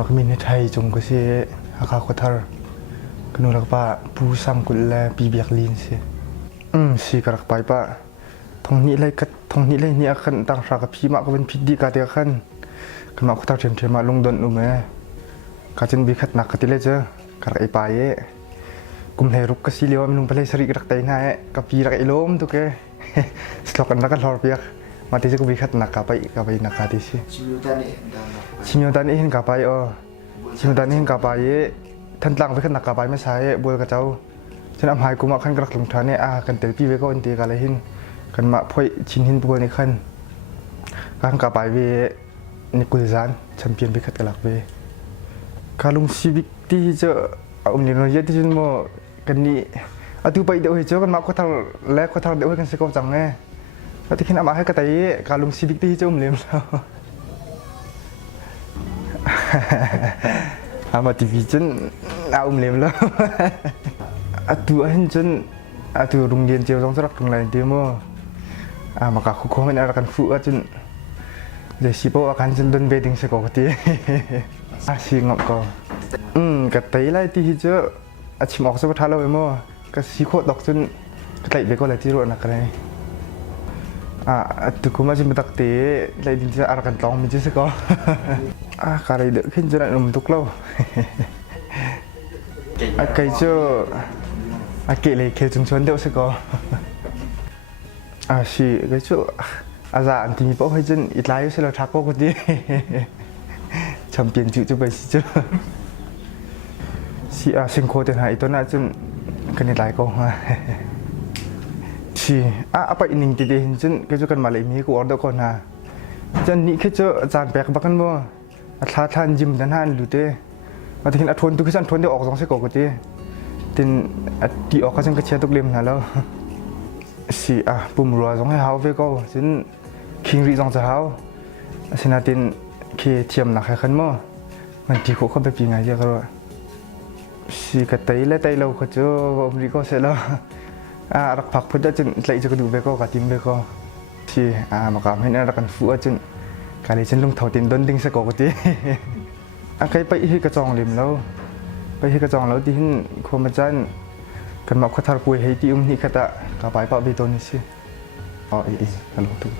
막 민네 타이 좀 것이 아까 코탈 그누락 바 부삼 굴레 비비약린시 시가락 바이바 통니레 kat 통니레 ni akan tang raka phima ko ben phidi ka te khan kama khotar them thema lungdon ume kachin bi khat nak katile je kar ai paye kum he ruk ka silio minung pale sari rak tai na e ka pi rak ilom tu ke slokan rak lor piak mati je ko bi khat nak ka pai nak ka ti si chimyodan e hin ka pai o chimyodan hin ka paiท่านหลังไปขึ้นนักกาไปไม่ใช่บัวกระเจ้าฉันอำหายกูมาขั้นกระหลงทานเนี่ยกันเตลปีเวก็อันตีกันอะไรหินกันมาพ่อยชินหินบัวในขั้นการกาไปเวในกุลซานแชมเปี้ยนไปขัดกระหลักเวการลงชีวิตที่จะเอาหนีเราเยอะที่ฉันว่ากันนี่เอาตัวไปเดี๋ยวเจอกันมาก็ทางแรกก็ทางเดี๋ยวกันเสกจังไงแล้วที่ขึ้นเอามาให้กระต่ายการลงชีวิตที่จะเลี้ยงเราอาทีวีจนเอาเลี้ยงแล้วตัวเห็นจนตัวโรงเรียนเจียวต้องสลักตรงไหนเดียวมั้งมากะคุกมันอะไรกันฟุ้งจนเดี๋ยวสิบอาการจนโดนเบดิ้งเสกตีสิงก็กับไตไล่ที่เจอชิมออกสักท่าแล้วมั้งก็สิโคตรดอกจนก็ไต่เบก็ไล่ที่รถนักเลยตุกุมาจิมตักเตะไล่ดินจะอะไรกันต้องมีจิสก็การเดือดขึ้นจนนุ่มตุกเล่าไก่เจ้าเกลี่ยเขียวจงชวนเดียวสก็สิไก่เจ้าอาจารย์ที่มีเป้าให้จนอีกหลายสิ่งเราทักก็คนดีแชมเปี้ยนจุดไปสิเจ้าสิสิงโคเต็นหายตัวนั้นจนกันอีกหลายก็สิapa ini tadi jin kejukan malai mi ku order ko na jan ni kejo jan pek bakan mo atha than jim dan han lute ma tin athon tu kisan thon de ok jong se ko ko ti tin ti ok ka jang ka che tuk lem na lo si pum ro jong hai haw ve ko jin king ri jong cha haw sina tin ke thiam na kha khan mo man ti ko kha be pi ngai ja ko si ka tai le tai lo ko jo om ri ko se loรักผักพุทธจนไหลจะกระดูกเบก็กระติมเบก็ที่มากราบให้น่ารักกันฟุ้งจนการที่ฉันลงเท่าตินต้นดิ้งสะกดที่ใครไปที่กระจองริมแล้วไปที่กระจองแล้วที่หินความจันกันมาขัดทาร์ปุยให้ที่นี่ขัดตะกระไปปะเบต้นนี่สิอ๋อฮัลโหลทุก